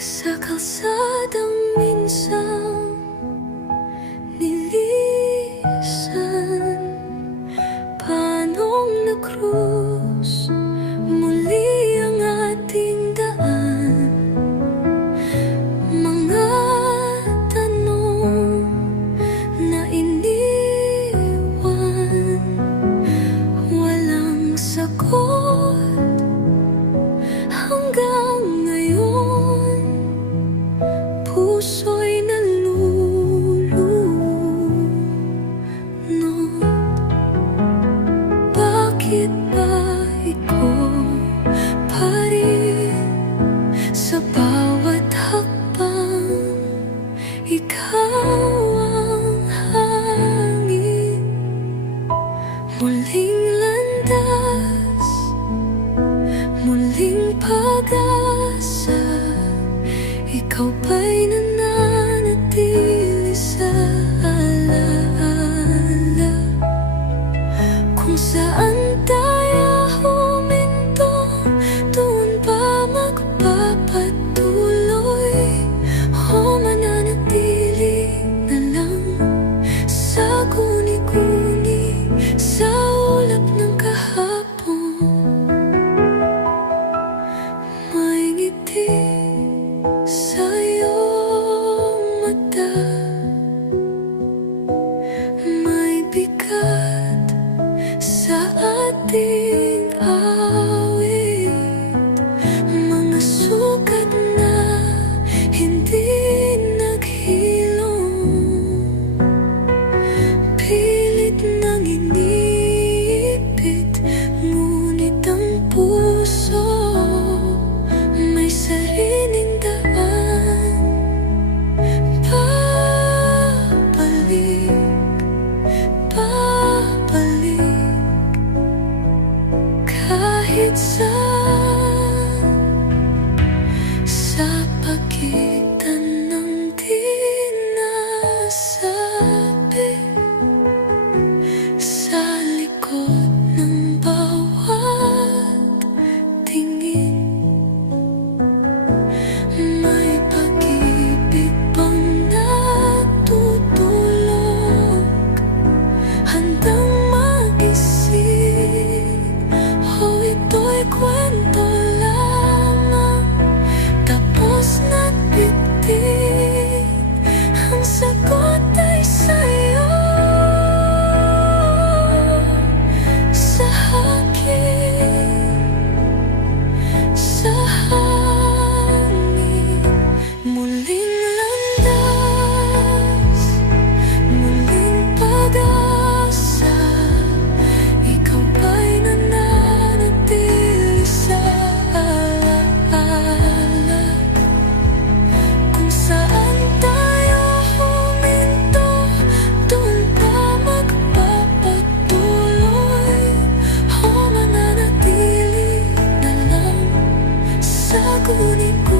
Sa kalsadang minsan pag-asa Ikaw ba'y nandiyan? ti. aku